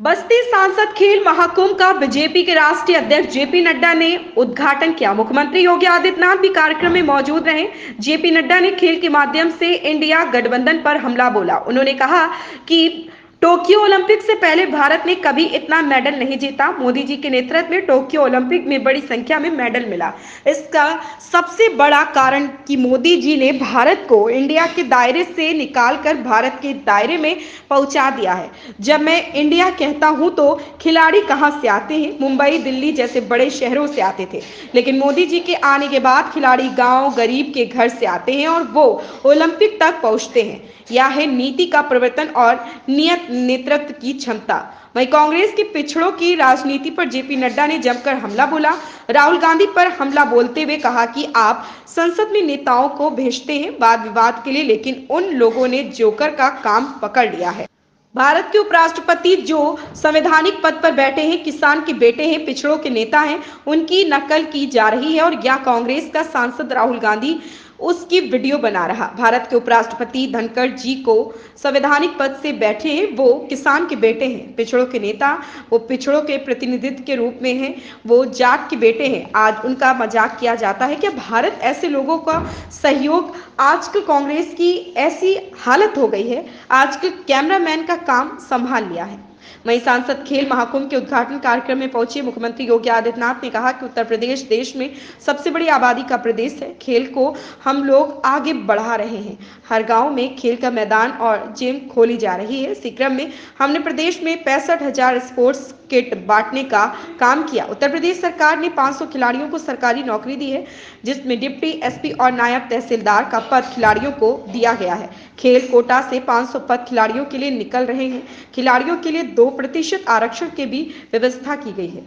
बस्ती सांसद खेल महाकुंभ का बीजेपी के राष्ट्रीय अध्यक्ष जेपी नड्डा ने उद्घाटन किया। मुख्यमंत्री योगी आदित्यनाथ भी कार्यक्रम में मौजूद रहे। जेपी नड्डा ने खेल के माध्यम से इंडिया गठबंधन पर हमला बोला। उन्होंने कहा कि टोक्यो ओलंपिक से पहले भारत ने कभी इतना मेडल नहीं जीता। मोदी जी के नेतृत्व में टोक्यो ओलंपिक में बड़ी संख्या में मेडल मिला। इसका सबसे बड़ा कारण कि मोदी जी ने भारत को इंडिया के दायरे से निकालकर भारत के दायरे में पहुंचा दिया है। जब मैं इंडिया कहता हूं तो खिलाड़ी कहां से आते हैं? मुंबई, दिल्ली जैसे बड़े शहरों से आते थे, लेकिन मोदी जी के आने के बाद खिलाड़ी गांव गरीब के घर से आते हैं और वो ओलंपिक तक पहुंचते हैं। यह है नीति का परिवर्तन और नियत नेतृत्व की क्षमता। वहीं कांग्रेस की पिछड़ों की राजनीति पर जेपी नड्डा ने जमकर हमला बोला। राहुल गांधी पर हमला बोलते हुए कहा कि आप संसद में नेताओं को भेजते हैं वाद विवाद के लिए, लेकिन उन लोगों ने जोकर का काम पकड़ लिया है। भारत के उपराष्ट्रपति जो संवैधानिक पद पर बैठे हैं, किसान के बेटे हैं, पिछड़ों के नेता हैं, उनकी नकल की जा रही है और यह कांग्रेस का सांसद राहुल गांधी उसकी वीडियो बना रहा। भारत के उपराष्ट्रपति धनखड़ जी को संवैधानिक पद से बैठे हैं, वो किसान के बेटे हैं, पिछड़ों के नेता, वो पिछड़ों के प्रतिनिधित्व के रूप में हैं, वो जाट के बेटे हैं। आज उनका मजाक किया जाता है कि भारत ऐसे लोगों का सहयोग, आजकल कांग्रेस की ऐसी हालत हो गई है, आजकल कैमरामैन का काम संभाल लिया है। वहीं सांसद खेल महाकुंभ के उद्घाटन कार्यक्रम में पहुंचे मुख्यमंत्री योगी आदित्यनाथ ने कहा कि उत्तर प्रदेश देश में सबसे बड़ी आबादी का प्रदेश है। खेल को हम लोग आगे बढ़ा रहे हैं। हर गांव में खेल का मैदान और जिम खोली जा रही है। इसी क्रम में हमने प्रदेश में 65,000 स्पोर्ट्स किट बांटने का काम किया। उत्तर प्रदेश सरकार ने 500 खिलाड़ियों को सरकारी नौकरी दी है, जिसमें डिप्टी एसपी और नायब तहसीलदार का पद खिलाड़ियों को दिया गया है। खेल कोटा से 500 पद खिलाड़ियों के लिए निकल रहे हैं। खिलाड़ियों के लिए 2% आरक्षण की भी व्यवस्था की गई है।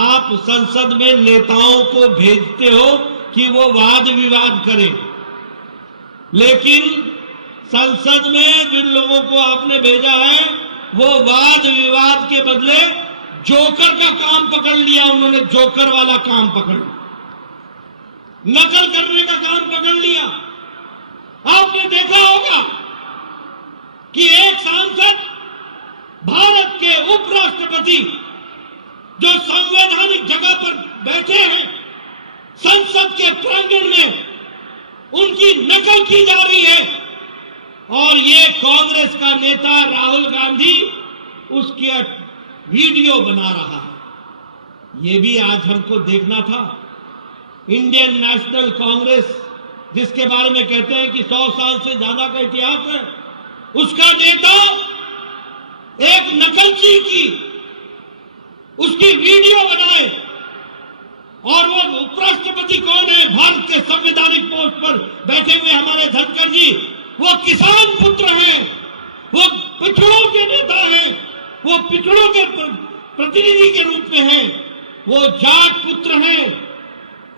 आप संसद में नेताओं को भेजते हो कि वो वाद विवाद करें, लेकिन संसद में जिन लोगों को आपने भेजा है वो वाद विवाद के बदले जोकर का काम पकड़ लिया। उन्होंने जोकर वाला काम पकड़ लिया, नकल करने का काम पकड़ लिया। आपने देखा होगा कि एक सांसद भारत के उपराष्ट्रपति जो संवैधानिक जगह पर बैठे हैं, संसद के प्रांगण में उनकी नकल की जा रही है और ये कांग्रेस का नेता राहुल गांधी उसकी वीडियो बना रहा है। ये भी आज हमको देखना था। इंडियन नेशनल कांग्रेस, जिसके बारे में कहते हैं कि 100 साल से ज्यादा का इतिहास है, उसका नेता एक नकलची की उसकी वीडियो बनाए और वो उपराष्ट्रपति कौन है? भारत के संवैधानिक पोस्ट पर बैठे हुए हमारे धनखड़ जी, वो किसान पुत्र हैं, वो पिछड़ों के नेता हैं, वो पिछड़ों के प्रतिनिधि के रूप में हैं, वो जाट पुत्र हैं।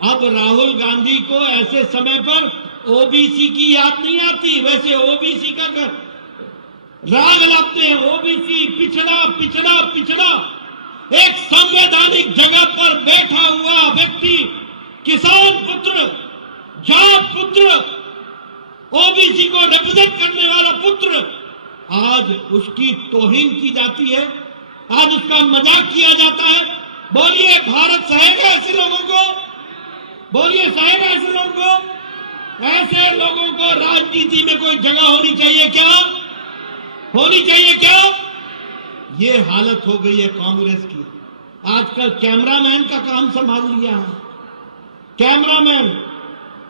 अब राहुल गांधी को ऐसे समय पर ओबीसी की याद नहीं आती। वैसे ओबीसी का राग लाते हैं, ओबीसी, पिछड़ा पिछड़ा पिछड़ा। एक संवैधानिक जगह पर बैठा हुआ व्यक्ति, किसान पुत्र, जाट पुत्र, ओबीसी को रिप्रेजेंट करने वाला पुत्र, आज उसकी तौहीन की जाती है, आज उसका मजाक किया जाता है। बोलिए, भारत सहेगा ऐसे लोगों को? बोलिए, सहेगा ऐसे लोगों को? ऐसे लोगों को राजनीति में कोई जगह होनी चाहिए क्या? होनी चाहिए क्या? ये हालत हो गई है कांग्रेस की। आजकल कैमरामैन का काम संभाल लिया है। कैमरामैन,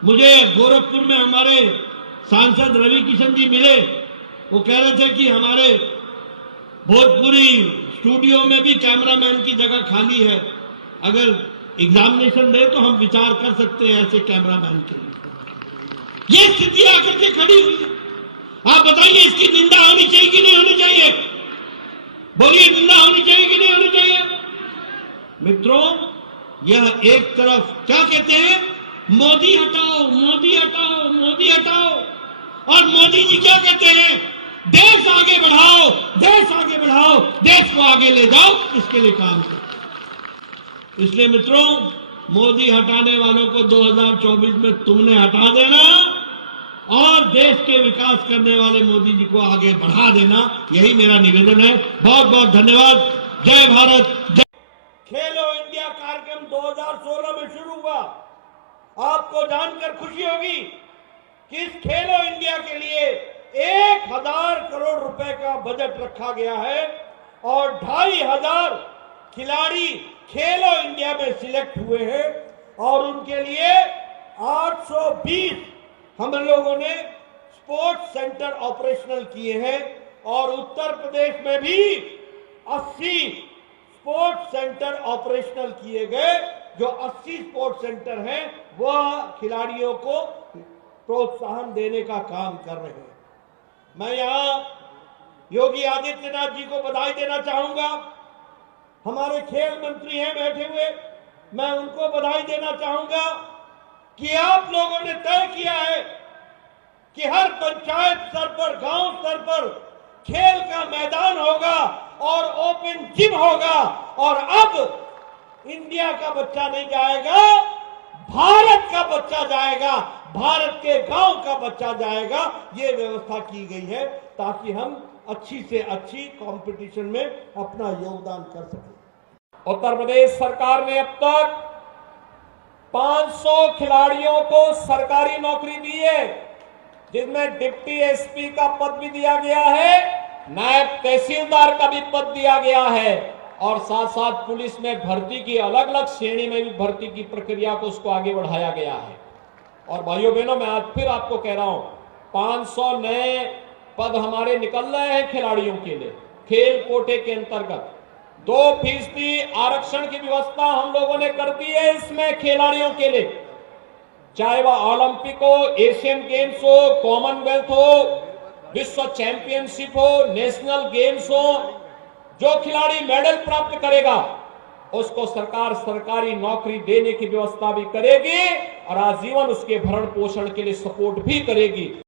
मुझे गोरखपुर में हमारे सांसद रवि किशन जी मिले, वो कह रहे थे कि हमारे भोजपुरी स्टूडियो में भी कैमरामैन की जगह खाली है, अगर एग्जामिनेशन दे तो हम विचार कर सकते हैं ऐसे कैमरामैन के लिए। ये स्थिति आकर के खड़ी हुई है। आप बताइए, इसकी निंदा होनी चाहिए कि नहीं होनी चाहिए? बोलिए, निंदा होनी चाहिए कि नहीं होनी चाहिए? मित्रों, यह एक तरफ क्या कहते हैं, मोदी हटाओ, मोदी हटाओ, मोदी हटाओ, और मोदी जी क्या कहते हैं, देश आगे बढ़ाओ, देश आगे बढ़ाओ, देश को आगे ले जाओ, इसके लिए काम करो। इसलिए मित्रों, मोदी हटाने वालों को 2024 में तुमने हटा देना और देश के विकास करने वाले मोदी जी को आगे बढ़ा देना, यही मेरा निवेदन है। बहुत बहुत धन्यवाद। जय भारत, जय। खेलो इंडिया कार्यक्रम 2016 में शुरू हुआ। आपको जानकर खुशी होगी कि इस खेलो इंडिया के लिए 1000 करोड़ रुपए का बजट रखा गया है और 2500 खिलाड़ी खेलो इंडिया में सिलेक्ट हुए हैं और उनके लिए 820 हम लोगों ने स्पोर्ट्स सेंटर ऑपरेशनल किए हैं और उत्तर प्रदेश में भी 80 स्पोर्ट्स सेंटर ऑपरेशनल किए गए। जो 80 स्पोर्ट्स सेंटर हैं वह खिलाड़ियों को प्रोत्साहन देने का काम कर रहे हैं। मैं यहां योगी आदित्यनाथ जी को बधाई देना चाहूंगा। हमारे खेल मंत्री हैं बैठे हुए, मैं उनको बधाई देना चाहूंगा कि आप लोगों ने तय किया है कि हर पंचायत स्तर पर, गांव स्तर पर खेल का मैदान होगा और ओपन जिम होगा और अब इंडिया का बच्चा नहीं जाएगा, भारत का बच्चा जाएगा, भारत के गांव का बच्चा जाएगा। ये व्यवस्था की गई है ताकि हम अच्छी से अच्छी कंपटीशन में अपना योगदान कर सकें। उत्तर प्रदेश सरकार ने अब तक 500 खिलाड़ियों को सरकारी नौकरी दी है, जिसमें डिप्टी एसपी का पद भी दिया गया है, नायब तहसीलदार का भी पद दिया गया है और साथ साथ पुलिस में भर्ती की अलग अलग श्रेणी में भी भर्ती की प्रक्रिया को उसको आगे बढ़ाया गया है। और भाइयों बहनों, मैं आज फिर आपको कह रहा हूं, 500 नए पद हमारे निकल रहे हैं खिलाड़ियों के लिए। खेल कोटे के अंतर्गत 2% आरक्षण की व्यवस्था हम लोगों ने कर दी है इसमें खिलाड़ियों के लिए, चाहे वह ओलंपिक हो, एशियन गेम्स हो, कॉमनवेल्थ हो, विश्व चैंपियनशिप हो, नेशनल गेम्स हो। जो खिलाड़ी मेडल प्राप्त करेगा उसको सरकार सरकारी नौकरी देने की व्यवस्था भी करेगी और आजीवन उसके भरण पोषण के लिए सपोर्ट भी करेगी।